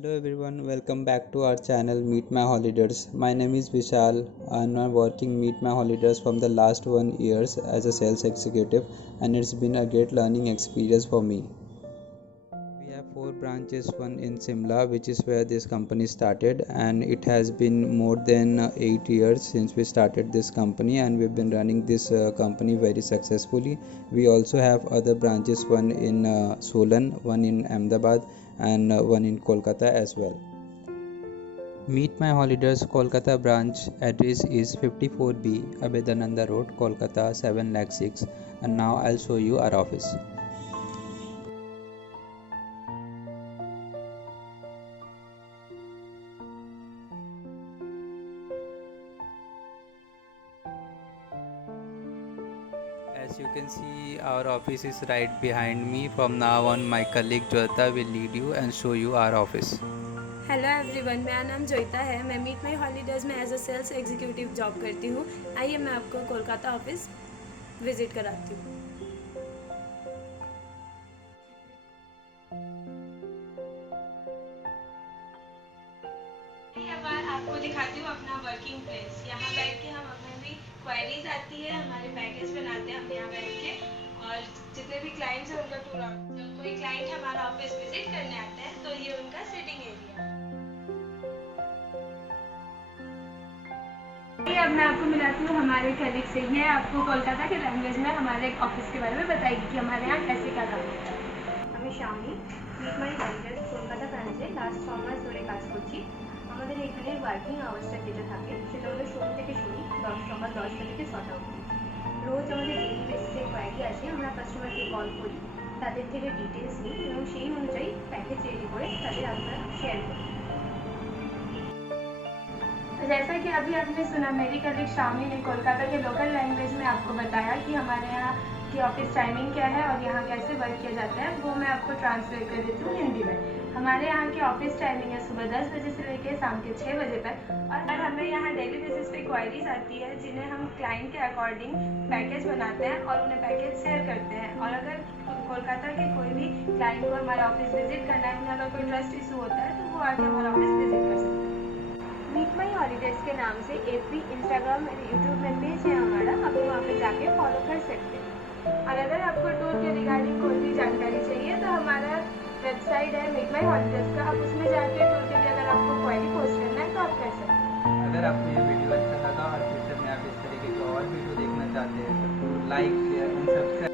Hello everyone, welcome back to our channel Meet My Holidays. My name is Vishal and I'm working Meet My Holidays from the last 1 years as a sales executive, and it's been a great learning experience for me. We have four branches, one in Simla, which is where this company started, and it has been more than 8 years since we started this company, and we've been running this company very successfully. We also have other branches, one in Solan, one in Ahmedabad, and one in Kolkata as well. Meet My Holidays Kolkata branch address is 54B Abedananda Road, Kolkata 706, and now I'll show you our office. As you can see, our office is right behind me. From now on, my colleague Joyita will lead you and show you our office. Hello everyone, मेरा नाम जोइता है। मैं Meet My Holidays में as a sales executive job करती हूँ। आइए मैं आपको कोलकाता ऑफिस विज़िट कराती हूँ। अब आपको दिखाती हूँ अपना वर्किंग प्लेस। यहाँ बैठ के हम हमें भी क्वेरीज आती है, हमारे पैकेज बनाते हैं हम यहाँ बैठ के, और जितने भी क्लाइंट्स हैं उनका टूर आउट। जब कोई क्लाइंट हमारा ऑफिस विजिट करने आते हैं तो ये उनका सिटिंग एरिया है। अब मैं आपको मिलाती हूँ हमारे कलीग से। ये आपको कोलकाता के लैंग्वेज में हमारे ऑफिस के बारे में बताएगी कि हमारे यहाँ कैसे क्या काम होता है। আমি Shaoni, Meet My Holidays Kolkata ব্রাঞ্চে লাস্ট 6 মাস ধরে কাজ করছি। আমাদের এখানে ওয়ার্কিং আওয়ার্সটা যেটা থাকে সেটা হলো সোম থেকে শনি সকাল 10টা থেকে 6টা অবধি। রোজ আমাদের ডেইলি বেসিসে কোয়ারি আসে, আমরা কাস্টমারকে কল করি, তাদের থেকে ডিটেলস নিই এবং সেই অনুযায়ী প্যাকেজ রেডি করে তাদের আমরা শেয়ার করি। जैसा कि अभी आपने सुना, मेरी कलीग शामी ने कोलकाता के लोकल लैंग्वेज में आपको बताया कि हमारे यहाँ की ऑफिस टाइमिंग क्या है और यहाँ कैसे वर्क किया जाता है। वो मैं आपको ट्रांसलेट कर देती हूँ हिंदी में। हमारे यहाँ की ऑफिस टाइमिंग है सुबह 10 बजे से लेकर शाम के 6 बजे तक, और हमें यहाँ डेली बेसिस पे क्वायरीज आती है जिन्हें हम क्लाइंट के अकॉर्डिंग पैकेज बनाते हैं और उन्हें पैकेज शेयर करते हैं। और अगर कोलकाता के कोई भी क्लाइंट को हमारा ऑफिस विजिट करना है, उन्हें अगर कोई ट्रस्ट इशू होता है तो वो आके हमारा ऑफिस विजिट कर सकते हैं। मीट माई हॉलीडेज के नाम से एफबी, इंस्टाग्राम और यूट्यूब में पेज है हमारा, आप वहाँ पे जाके फॉलो कर सकते हैं। और अगर आपको टूर के रिगार्डिंग कोई भी जानकारी चाहिए तो हमारा वेबसाइट है मीट माई हॉलीडेज का, आप उसमें जाके टूर के लिए अगर आपको क्वेरी पोस्ट करना है तो आप कर सकते हैं। अगर आपको ये वीडियो अच्छा लगा और फ्यूचर में आप इस तरीके के और वीडियो देखना चाहते हैं तो लाइक, शेयर एंड सब्सक्राइब